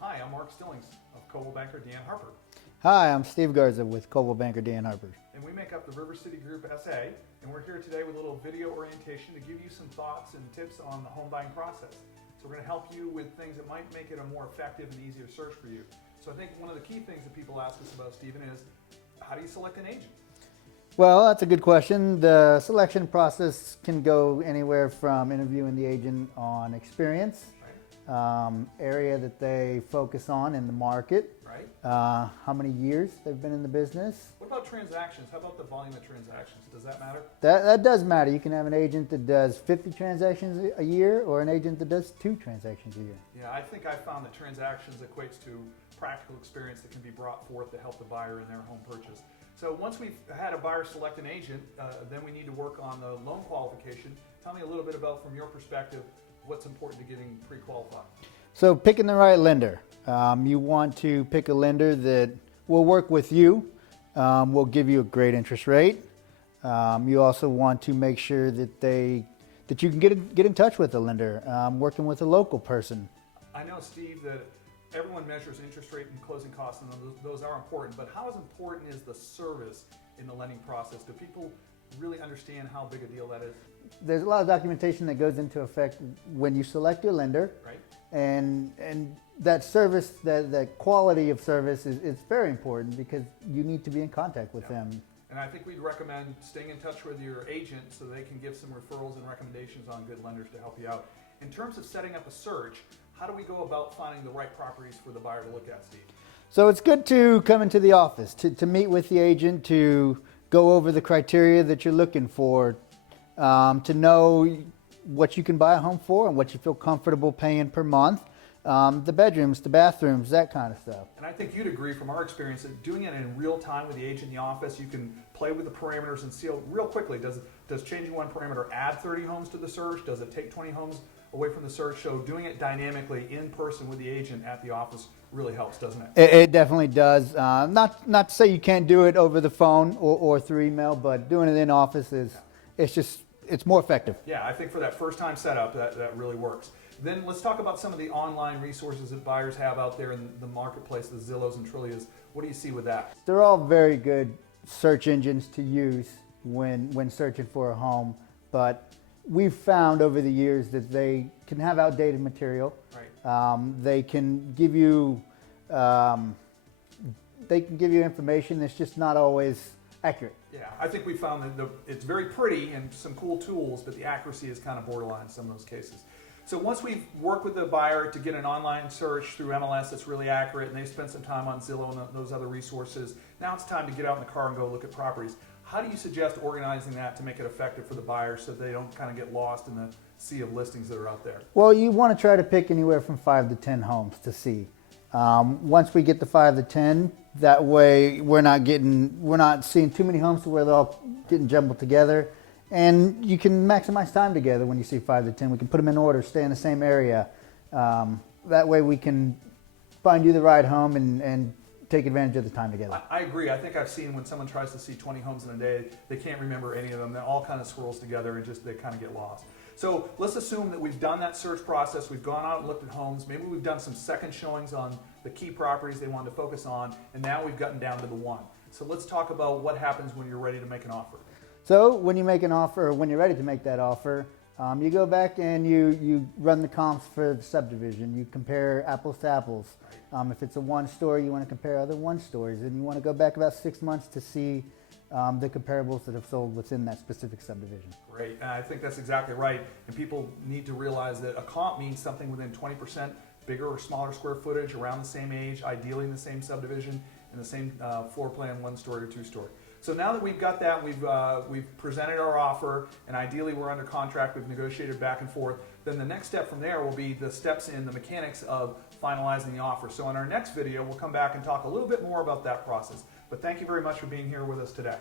Hi, I'm Mark Stillings of Coldwell banker Dan Harper. Hi, I'm Steve Garza with Coldwell banker Dan Harper. And we make up the River City Group SA, and we're here today with a little video orientation to give you some thoughts and tips on the home buying process. So we're going to help you with things that might make it a more effective and easier search for you. So I think one of the key things that people ask us about, Stephen, is how do you select an agent? Well, that's a good question. The selection process can go anywhere from interviewing the agent on experience, area that they focus on in the market, how many years they've been in the business. What about transactions? How about the volume of transactions? Does that matter? That does matter. You can have an agent that does 50 transactions a year or an agent that does 2 transactions a year. Yeah, I think I found that transactions equates to practical experience that can be brought forth to help the buyer in their home purchase. So once we've had a buyer select an agent, then we need to work on the loan qualification. Tell me a little bit about, from your perspective, what's important to getting pre-qualified. So picking the right lender. You want to pick a lender that will work with you, will give you a great interest rate. You also want to make sure that you can get in touch with the lender, working with a local person. I know, Steve, that everyone measures interest rate and closing costs, and those are important, but how important is the service in the lending process? Do people really understand how big a deal that is? There's a lot of documentation that goes into effect when you select your lender, and that service, that quality of service is very important because you need to be in contact with them. And I think we'd recommend staying in touch with your agent so they can give some referrals and recommendations on good lenders to help you out. In terms of setting up a search, how do we go about finding the right properties for the buyer to look at, Steve? So it's good to come into the office, to meet with the agent, to go over the criteria that you're looking for, to know what you can buy a home for and what you feel comfortable paying per month, the bedrooms, the bathrooms, that kind of stuff. And I think you'd agree from our experience that doing it in real time with the agent in the office, you can play with the parameters and see real quickly, does changing one parameter add 30 homes to the search? Does it take 20 homes away from the search? So doing it dynamically in person with the agent at the office really helps, doesn't it? It definitely does. Not to say you can't do it over the phone or through email, but doing it in office it's more effective. Yeah, I think for that first time setup, that really works. Then let's talk about some of the online resources that buyers have out there in the marketplace, the Zillows and Trillias. What do you see with that? They're all very good search engines to use when searching for a home, but we've found over the years that they can have outdated material. They can give you information that's just not always accurate. Yeah, I think we found that it's very pretty and some cool tools, but the accuracy is kind of borderline in some of those cases. So once we've worked with the buyer to get an online search through MLS that's really accurate, and they've spent some time on Zillow and those other resources, now it's time to get out in the car and go look at properties. How do you suggest organizing that to make it effective for the buyer so they don't kind of get lost in the sea of listings that are out there? Well, you want to try to pick anywhere from 5 to 10 homes to see. Once we get the 5 to 10, that way we're not seeing too many homes to where they're all getting jumbled together. And you can maximize time together when you see 5 to 10. We can put them in order, stay in the same area. That way we can find you the right home and take advantage of the time together. I agree. I think I've seen when someone tries to see 20 homes in a day, they can't remember any of them. They all kind of swirls together and they kind of get lost. So let's assume that we've done that search process. We've gone out and looked at homes. Maybe we've done some second showings on the key properties they wanted to focus on, and now we've gotten down to the one. So let's talk about what happens when you're ready to make an offer. So when you make an offer, or when you're ready to make that offer, you go back and you run the comps for the subdivision. You compare apples to apples. If it's a one-story, you want to compare other one-stories, and you want to go back about 6 months to see the comparables that have sold within that specific subdivision. Great, and I think that's exactly right. And people need to realize that a comp means something within 20% bigger or smaller square footage, around the same age, ideally in the same subdivision, in the same floor plan, 1-story or 2-story. So now that we've got that, we've presented our offer, and ideally we're under contract, we've negotiated back and forth, then the next step from there will be the steps in the mechanics of finalizing the offer. So in our next video, we'll come back and talk a little bit more about that process. But thank you very much for being here with us today.